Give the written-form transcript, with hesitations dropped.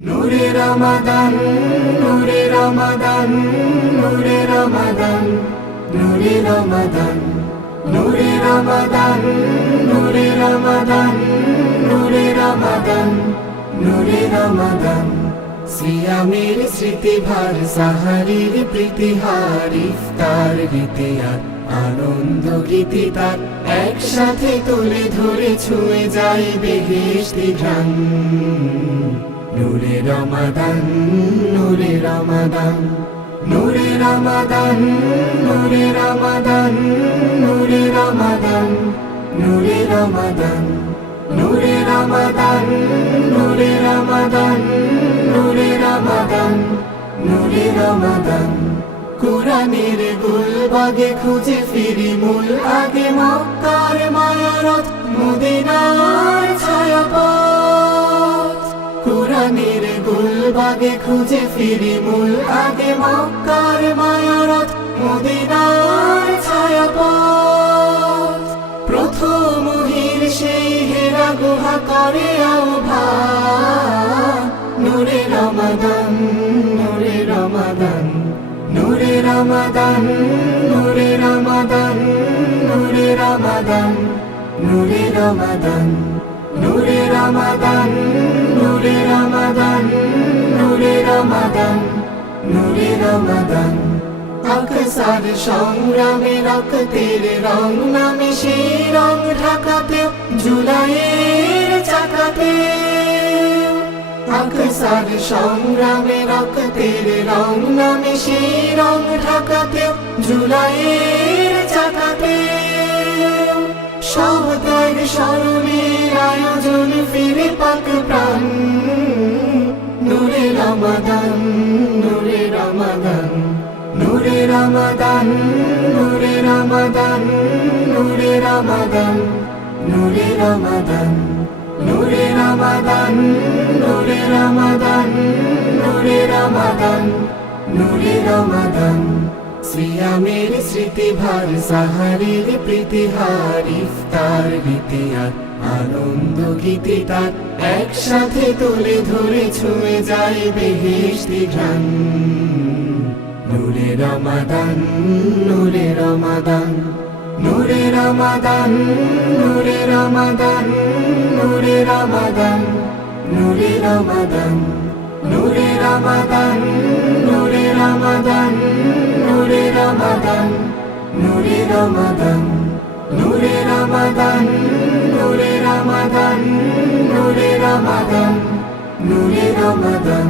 নূরে রমাদান, নূরে রমাদান, নূরে রমাদান, নূরে রমাদান, নূরে রমাদান, নূরে রমাদান, নূরে রমাদান, নূরে রমাদান। সিয়ামের স্মৃতিভার, সাহারির প্রীতিহার, ইফতার গীতিহার, আনন্দ গীতি তার একসাথে তুলে ধরে ছুঁয়ে যায় বেহেশতি ঘ্রাণ। নূরে রমাদান, নূরে রমাদান, নূরে রমাদান, নূরে রমাদান, নূরে রমাদান, নূরে রমাদান, নূরে রমাদান, নূরে রমাদান, নূরে রমাদান, নূরে রমাদান। কুরআনের গুলবাগে খুঁজে ফিরি মূল আগে মক্কার মায়ারথ, মদিনার ছায়াপথ। কুরআনের গুলবাগে খুঁজে ফিরি মূল আগে মক্কার মায়ারথ, মদিনার ছায়াপথ। প্রথম হির সেই হেরা গুহা করে আহ্বান। নূরে রমাদান, নূরে রমাদান, নূরে রমাদান, নূরে রমাদান, নূরে রমাদান, নূরে রমাদান, নূরে রমাদান, নূরে রমাদান, নূরে রমাদান, নূরে রমাদান। আকসার সংগ্রামে রক্তের রং নামে সেই রং ঢাকাতে, জুলাইয়ের চাকাতে। আকসার সংগ্রামে রক্তের রং নামে সেই রং ঢাকাতে, জুলাইয়ের চাকাতে। সহত্যাগ স্মরণের আয়োজন, ফিরে পাক প্রাণ। নূরে রমাদান, নূরে রমাদান, নূরে রমাদান, নূরে রমাদান, নূরে রমাদান, নূরে রমাদান, নূরে রমাদান, নূরে রমাদান, নূরে রমাদান, নূরে রমাদান। সিয়ামের স্মৃতিভার, সাহারির প্রীতিহার, ইফতার গীতিহার, আনন্দ গীতি তার একসাথে তুলে ধরে ছুঁয়ে যায় বেহেশতি ঘ্রাণ। নূরে রমাদান, নূরে রমাদান, নূরে রমাদান, নূরে রমাদান, নূরে রমাদান, নূরে রমাদান, নূরে রমাদান, নূরে রমাদান, নূরে রমাদান, নূরে রমাদান, নূরে রমাদান, নূরে রমাদান, নূরে রমাদান, নূরে রমাদান।